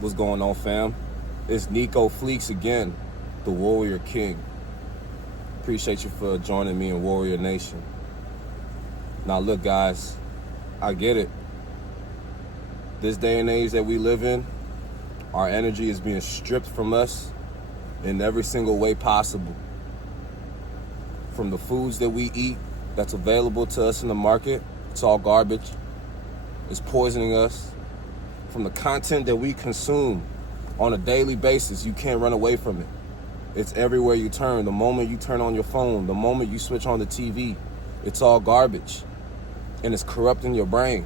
What's going on, fam? It's Nico Fleeks again, the Warrior King. Appreciate you for joining me in Warrior Nation. Now look, guys, I get it. This day and age that we live in, our energy is being stripped from us in every single way possible. From the foods that we eat that's available to us in the market, it's all garbage. It's poisoning us. From the content that we consume on a daily basis, you can't run away from it. It's everywhere you turn. The moment you turn on your phone, the moment you switch on the TV, it's all garbage. And it's corrupting your brain.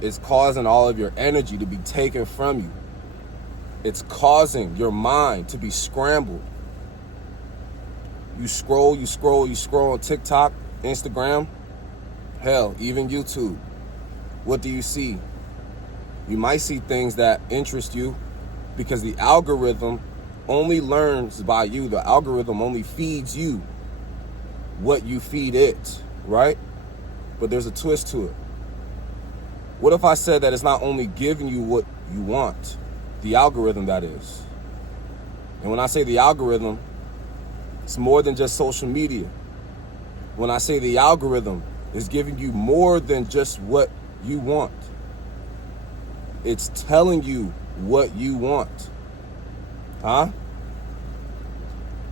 It's causing all of your energy to be taken from you. It's causing your mind to be scrambled. You scroll on TikTok, Instagram, hell, even YouTube. What do you see? You might see things that interest you because the algorithm only learns by you. The algorithm only feeds you what you feed it, right? But there's a twist to it. What if I said that it's not only giving you what you want, the algorithm that is. And when I say the algorithm, it's more than just social media. When I say the algorithm is giving you more than just what you want. It's telling you what you want.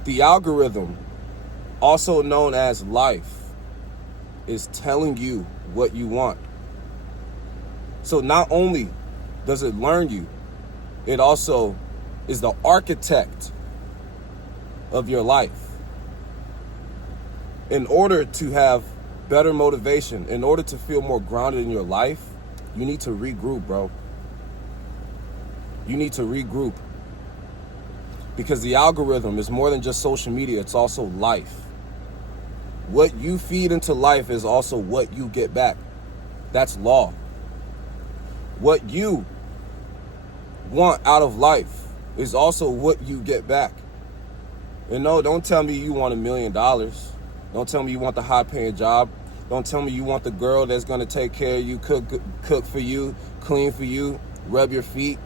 The algorithm, also known as life, is telling you what you want. So not only does it learn you, it also is the architect of your life. In order to have better motivation, in order to feel more grounded in your life, you need to regroup, bro. You need to regroup. Because the algorithm is more than just social media, it's also life. What you feed into life is also what you get back. That's law. What you want out of life is also what you get back. And no, don't tell me you want $1 million. Don't tell me you want the high-paying job. Don't tell me you want the girl that's going to take care of you, cook for you, clean for you, rub your feet.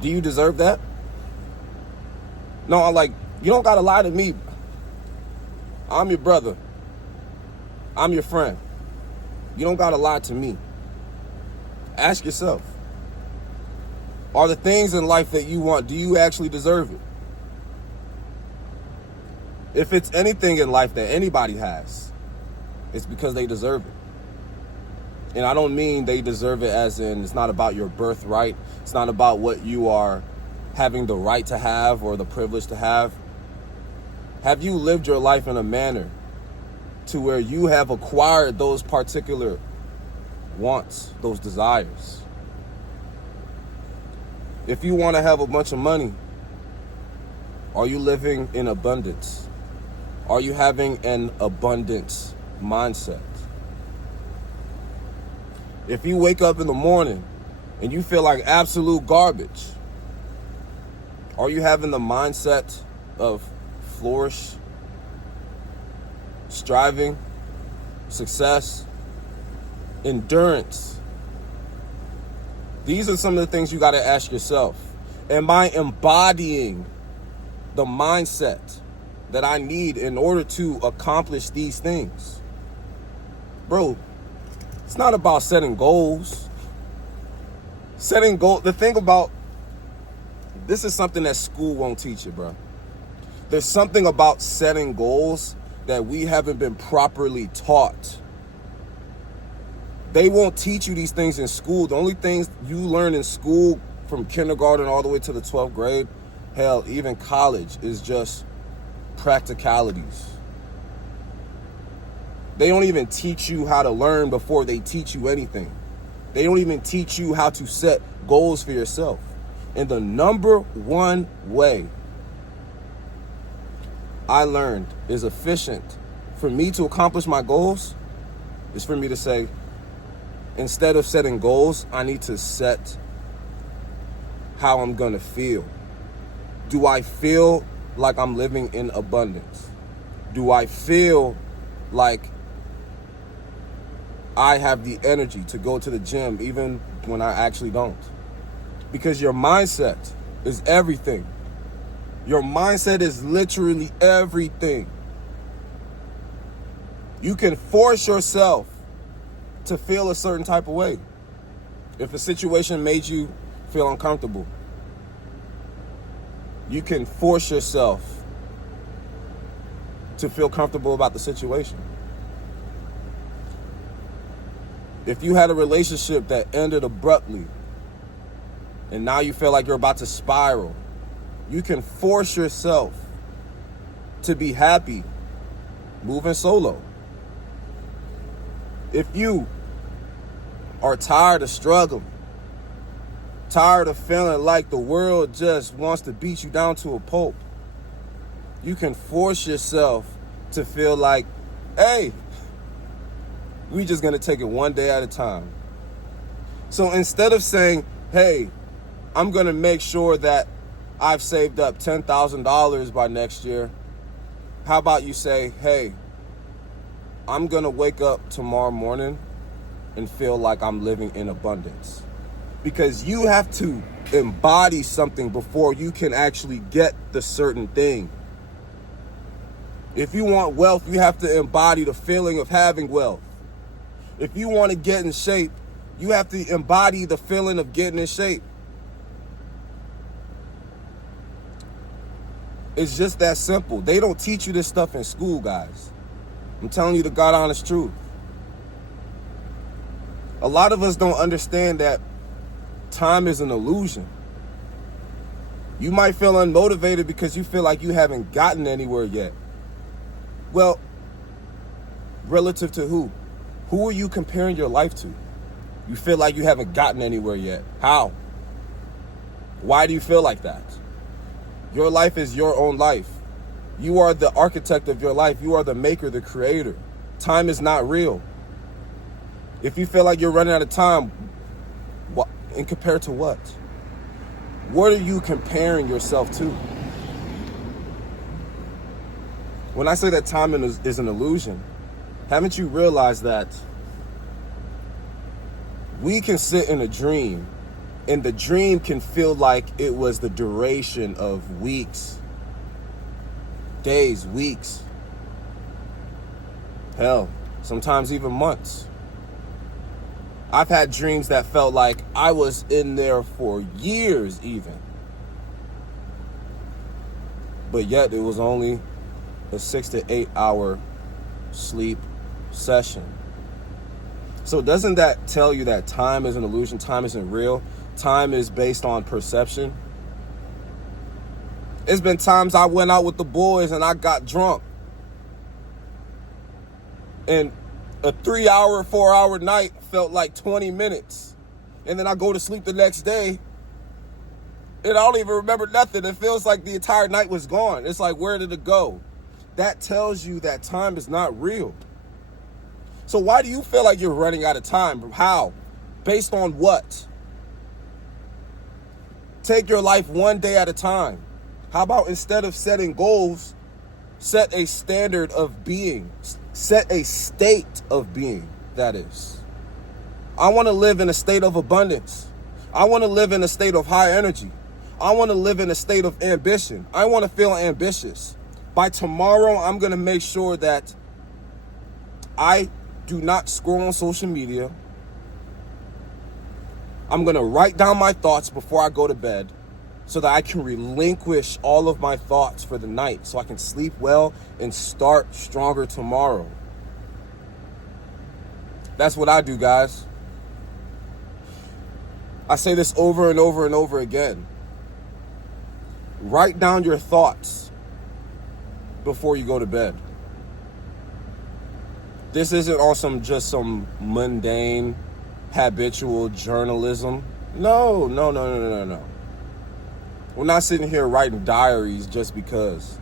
Do you deserve that? No, you don't got to lie to me. I'm your brother. I'm your friend. You don't got to lie to me. Ask yourself, are the things in life that you want, do you actually deserve it? If it's anything in life that anybody has, it's because they deserve it. And I don't mean they deserve it as in it's not about your birthright. It's not about what you are having the right to have or the privilege to have. Have you lived your life in a manner to where you have acquired those particular wants, those desires? If you want to have a bunch of money, are you living in abundance? Are you having an abundance mindset? If you wake up in the morning and you feel like absolute garbage, are you having the mindset of flourish, striving, success, endurance? These are some of the things you got to ask yourself. Am I embodying the mindset that I need in order to accomplish these things? Bro, it's not about setting goals. The thing about, this is something that school won't teach you, bro. There's something about setting goals that we haven't been properly taught. They won't teach you these things in school. The only things you learn in school from kindergarten all the way to the 12th grade, hell, even college, is just practicalities. They don't even teach you how to learn before they teach you anything. They don't even teach you how to set goals for yourself. And the number one way I learned is efficient for me to accomplish my goals is for me to say, instead of setting goals, I need to set how I'm going to feel. Do I feel like I'm living in abundance? Do I feel like I have the energy to go to the gym even when I actually don't? Because your mindset is everything. Your mindset is literally everything. You can force yourself to feel a certain type of way. If a situation made you feel uncomfortable, you can force yourself to feel comfortable about the situation. If you had a relationship that ended abruptly and now you feel like you're about to spiral, you can force yourself to be happy moving solo. If you are tired of struggling, tired of feeling like the world just wants to beat you down to a pulp, you can force yourself to feel like, hey, we just gonna take it one day at a time. So instead of saying, hey, I'm gonna make sure that I've saved up $10,000 by next year, how about you say, hey, I'm gonna wake up tomorrow morning and feel like I'm living in abundance. Because you have to embody something before you can actually get the certain thing. If you want wealth, you have to embody the feeling of having wealth. If you want to get in shape, you have to embody the feeling of getting in shape. It's just that simple. They don't teach you this stuff in school, guys. I'm telling you the God honest truth. A lot of us don't understand that time is an illusion. You might feel unmotivated because you feel like you haven't gotten anywhere yet. Well, relative to who? Who are you comparing your life to? You feel like you haven't gotten anywhere yet. How? Why do you feel like that? Your life is your own life. You are the architect of your life. You are the maker, the creator. Time is not real. If you feel like you're running out of time, what, and compared to what? What are you comparing yourself to? When I say that time is an illusion, haven't you realized that we can sit in a dream and the dream can feel like it was the duration of weeks, days, weeks, hell, sometimes even months. I've had dreams that felt like I was in there for years even. But yet it was only a 6 to 8 hour sleep session. So doesn't that tell you that time is an illusion? Time isn't real. Time is based on perception. It's been times I went out with the boys and I got drunk. And a 3 hour, 4 hour night felt like 20 minutes. And then I go to sleep the next day and I don't even remember nothing. It feels like the entire night was gone. It's like, where did it go? That tells you that time is not real. So why do you feel like you're running out of time? How? Based on what? Take your life one day at a time. How about instead of setting goals, set a standard of being. Set a state of being, that is. I want to live in a state of abundance. I want to live in a state of high energy. I want to live in a state of ambition. I want to feel ambitious. By tomorrow, I'm going to make sure that I do not scroll on social media. I'm going to write down my thoughts before I go to bed so that I can relinquish all of my thoughts for the night so I can sleep well and start stronger tomorrow. That's what I do, guys. I say this over and over and over again. Write down your thoughts before you go to bed. This isn't on some mundane, habitual journalism. No. We're not sitting here writing diaries just because.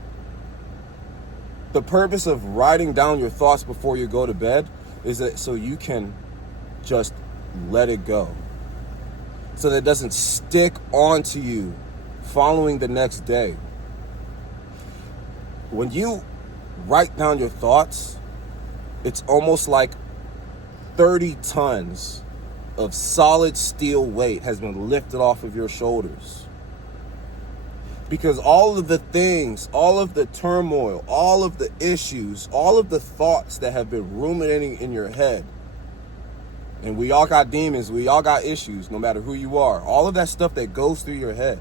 The purpose of writing down your thoughts before you go to bed is that so you can just let it go. So that it doesn't stick onto you following the next day. When you write down your thoughts, it's almost like 30 tons of solid steel weight has been lifted off of your shoulders. Because all of the things, all of the turmoil, all of the issues, all of the thoughts that have been ruminating in your head, and we all got demons, we all got issues, no matter who you are, all of that stuff that goes through your head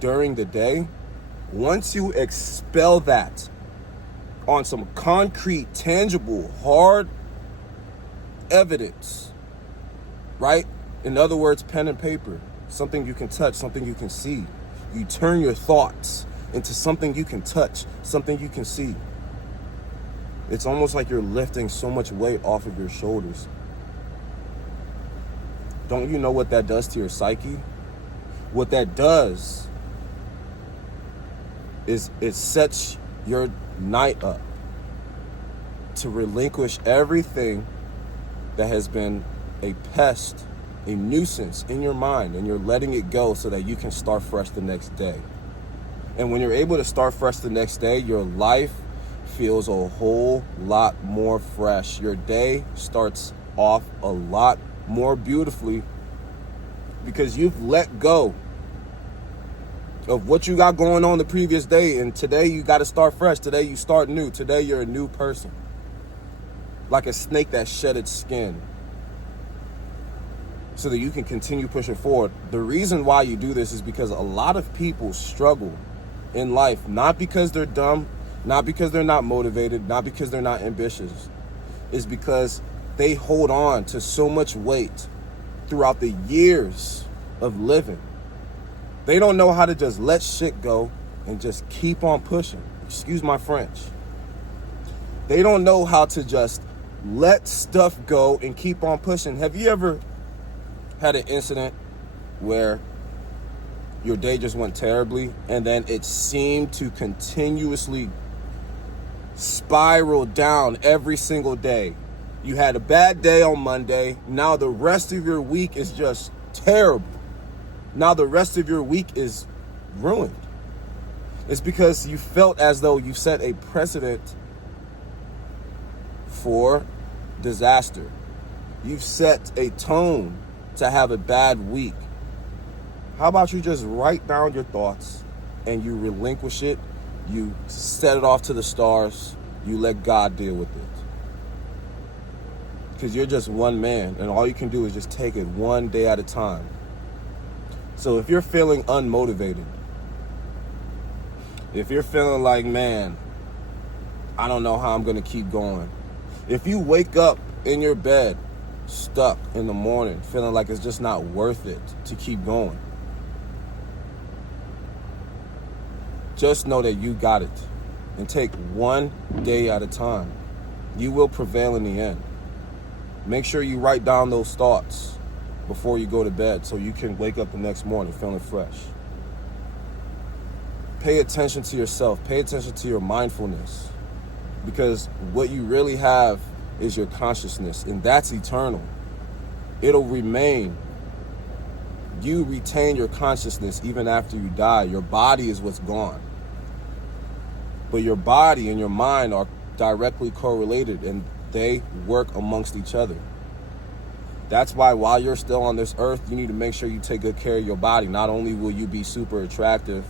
during the day, once you expel that on some concrete, tangible, hard evidence, right? In other words, pen and paper, something you can touch, something you can see. You turn your thoughts into something you can touch, something you can see. It's almost like you're lifting so much weight off of your shoulders. Don't you know what that does to your psyche? What that does is it sets your night up to relinquish everything that has been a pest, a nuisance in your mind, and you're letting it go so that you can start fresh the next day. And when you're able to start fresh the next day, your life feels a whole lot more fresh. Your day starts off a lot more beautifully because you've let go of what you got going on the previous day, and today you got to start fresh. Today you start new. Today you're a new person, like a snake that shed its skin, so that you can continue pushing forward. The reason why you do this is because a lot of people struggle in life, not because they're dumb, not because they're not motivated, not because they're not ambitious. It's because they hold on to so much weight throughout the years of living. They don't know how to just let shit go and just keep on pushing. Excuse my French. They don't know how to just let stuff go and keep on pushing. Have you ever had an incident where your day just went terribly and then it seemed to continuously spiral down every single day? You had a bad day on Monday. Now the rest of your week is just terrible. Now the rest of your week is ruined. It's because you felt as though you set a precedent for disaster. You've set a tone to have a bad week. How about you just write down your thoughts and you relinquish it, you set it off to the stars, you let God deal with it. Because you're just one man and all you can do is just take it one day at a time. So if you're feeling unmotivated, if you're feeling like, man, I don't know how I'm going to keep going. If you wake up in your bed stuck in the morning, feeling like it's just not worth it to keep going, just know that you got it. And take one day at a time. You will prevail in the end. Make sure you write down those thoughts before you go to bed so you can wake up the next morning feeling fresh. Pay attention to yourself. Pay attention to your mindfulness. Because what you really have is your consciousness, and that's eternal. It'll remain. You retain your consciousness even after you die. Your body is what's gone. But your body and your mind are directly correlated, and they work amongst each other. That's why while you're still on this earth, you need to make sure you take good care of your body. Not only will you be super attractive,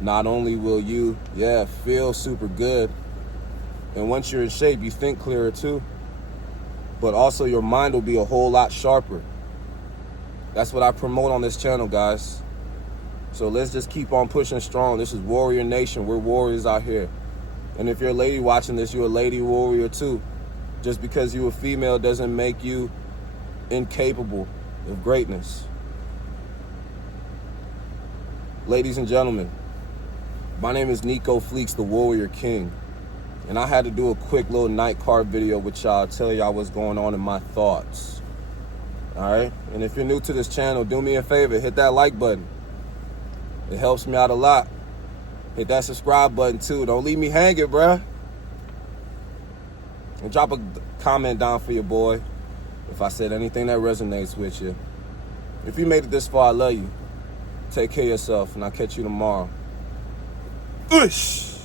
not only will you, feel super good, and once you're in shape, you think clearer too, but also your mind will be a whole lot sharper. That's what I promote on this channel, guys. So let's just keep on pushing strong. This is Warrior Nation. We're warriors out here. And if you're a lady watching this, you're a lady warrior too. Just because you're a female doesn't make you incapable of greatness. Ladies and gentlemen, my name is Nico Fleeks, the Warrior King. And I had to do a quick little night card video with y'all, tell y'all what's going on in my thoughts. All right? And if you're new to this channel, do me a favor, hit that like button. It helps me out a lot. Hit that subscribe button too. Don't leave me hanging, bruh. And drop a comment down for your boy if I said anything that resonates with you. If you made it this far, I love you. Take care of yourself, and I'll catch you tomorrow. Ush!